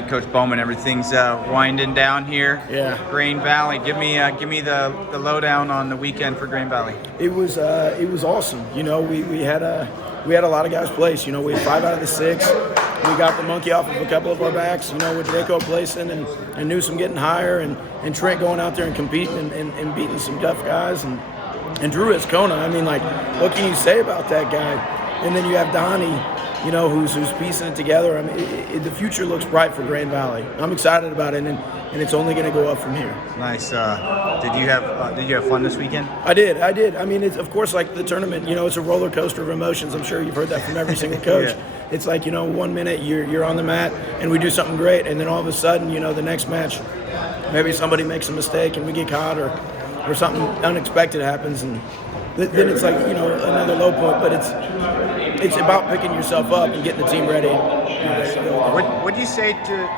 right, Coach Bowman. Everything's winding down here. Yeah. Grain Valley. Give me the lowdown on the weekend for Grain Valley. It was awesome. You know, we had a lot of guys place. You know, we had 5 out of the 6. We got the monkey off of a couple of our backs. You know, with Draco placing and Newsom getting higher and Trent going out there and competing and beating some tough guys and Drew Escona. I mean, like, what can you say about that guy? And then you have Donnie, you know, who's piecing it together. I mean, the future looks bright for Grand Valley. I'm excited about it, and it's only going to go up from here. Nice. Did you have fun this weekend? I did. I mean, it's, of course, like the tournament, you know, it's a roller coaster of emotions. I'm sure you've heard that from every single coach. Yeah. It's like, you know, 1 minute you're on the mat and we do something great, and then all of a sudden, you know, the next match, maybe somebody makes a mistake and we get caught or something unexpected happens, and then it's like, you know, another low point. But it's about picking yourself up and getting the team ready. What do you say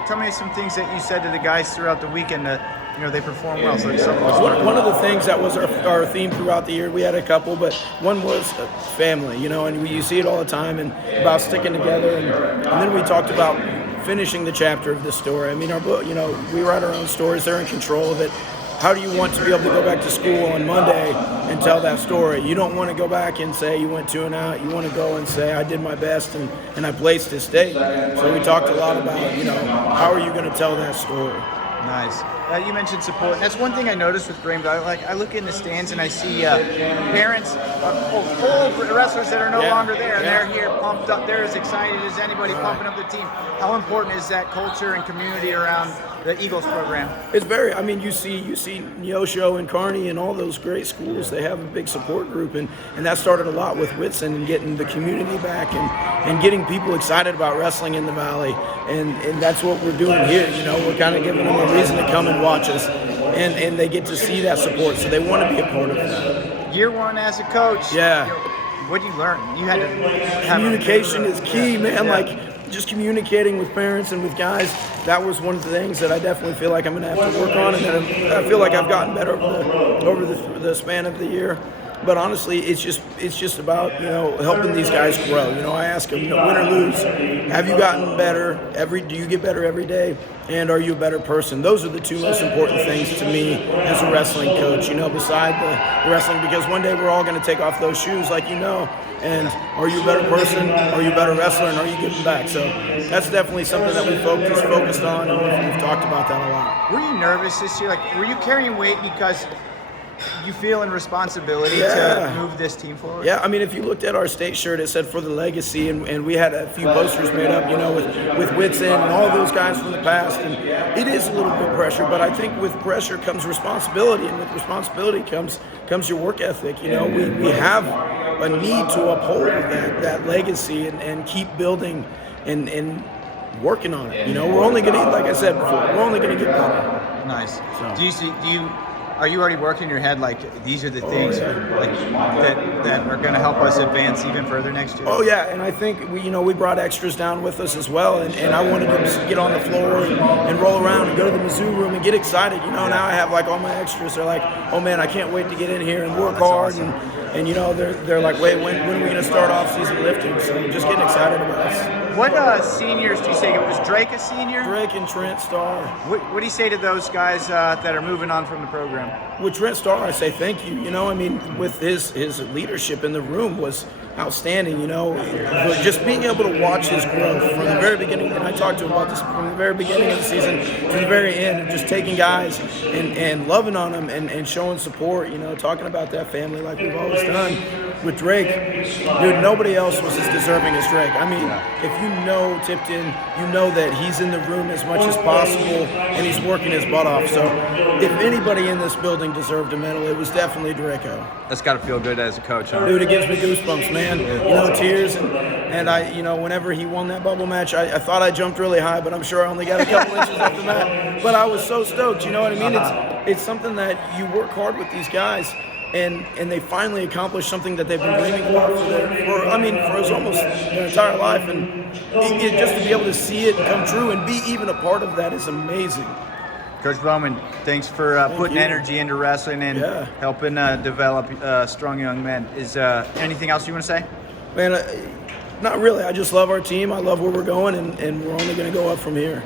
tell me some things that you said to the guys throughout the weekend that, you know, they performed well? So one of the things that was our theme throughout the year, we had a couple, but one was family, you know, and you see it all the time, and about sticking together. And then we talked about finishing the chapter of this story. I mean, our book, you know, we write our own stories. They're in control of it. How do you want to be able to go back to school on Monday and tell that story? You don't want to go back and say you went 2 and out. You want to go and say I did my best and I placed this state. So we talked a lot about, you know, how are you going to tell that story? Nice. You mentioned support. That's one thing I noticed with Grain Valley. Like, I look in the stands and I see parents of old wrestlers that are no longer there, and they're here pumped up. They're as excited as anybody pumping up the team. How important is that culture and community around the Eagles program? It's very. I mean, you see Neosho and Kearney and all those great schools. They have a big support group, and that started a lot with Whitson and getting the community back and getting people excited about wrestling in the Valley. And that's what we're doing here. You know, we're kind of giving them a reason to come and watch us, and they get to see that support, so they want to be a part of it. Year 1 as a coach. Yeah. What did you learn? You had to communication is key, man. Yeah. Like, just communicating with parents and with guys. That was one of the things that I definitely feel like I'm going to have to work on, and that I feel like I've gotten better over the span of the year. But honestly, it's just about, you know, helping these guys grow. You know, I ask them, you know, win or lose, have you gotten better? Do you get better every day? And are you a better person? Those are the 2 most important things to me as a wrestling coach, you know, beside the wrestling, because one day we're all going to take off those shoes, like, you know, and are you a better person? Are you a better wrestler? And are you giving back? So that's definitely something that we focused on, and we've talked about that a lot. Were you nervous this year? Like, were you carrying weight because you feel in responsibility to move this team forward? Yeah, I mean, if you looked at our state shirt, it said "For the Legacy," and we had a few posters made up, you know, with Whitson and all those guys from the past. And it is a little bit of pressure, but I think with pressure comes responsibility, and with responsibility comes your work ethic. You know, we have a need to uphold that legacy and keep building and working on it. You know, we're only going to, like I said before, we're only going to get better. Nice. So. Are you already working in your head like these are the things like that are going to help us advance even further next year? Oh yeah, and I think we brought extras down with us as well, and I wanted them to get on the floor and roll around and go to the Mizzou room and get excited. You know, now I have like all my extras. They're like, oh man, I can't wait to get in here and work hard. Awesome. And you know, they're like, wait, when are we going to start off season lifting? So just getting excited about us. What seniors do you say? It was Drake a senior? Drake and Trent Starr. What do you say to those guys that are moving on from the program? With Trent Starr, I say thank you. You know, I mean, with his leadership in the room was outstanding. You know, but just being able to watch his growth from the very beginning, and I talked to him about this from the very beginning of the season to the very end, and just taking guys and loving on them and showing support, you know, talking about that family like we've always done. With Drake, dude, nobody else was as deserving as Drake. I mean, if you know Tipton, you know that he's in the room as much as possible, and he's working his butt off. So if anybody in this building deserved a medal, it was definitely Draco. That's got to feel good as a coach, huh? Dude, it gives me goosebumps, man. You know, tears, and I, you know, whenever he won that bubble match, I thought I jumped really high, but I'm sure I only got a couple inches off the mat. But I was so stoked, you know what I mean? It's something that you work hard with these guys, and they finally accomplished something that they've been dreaming for almost their entire life, and just to be able to see it come true and be even a part of that is amazing. Coach Bowman, thanks for putting energy into wrestling and helping develop strong young men. Is anything else you want to say? Man, not really. I just love our team. I love where we're going, and we're only going to go up from here.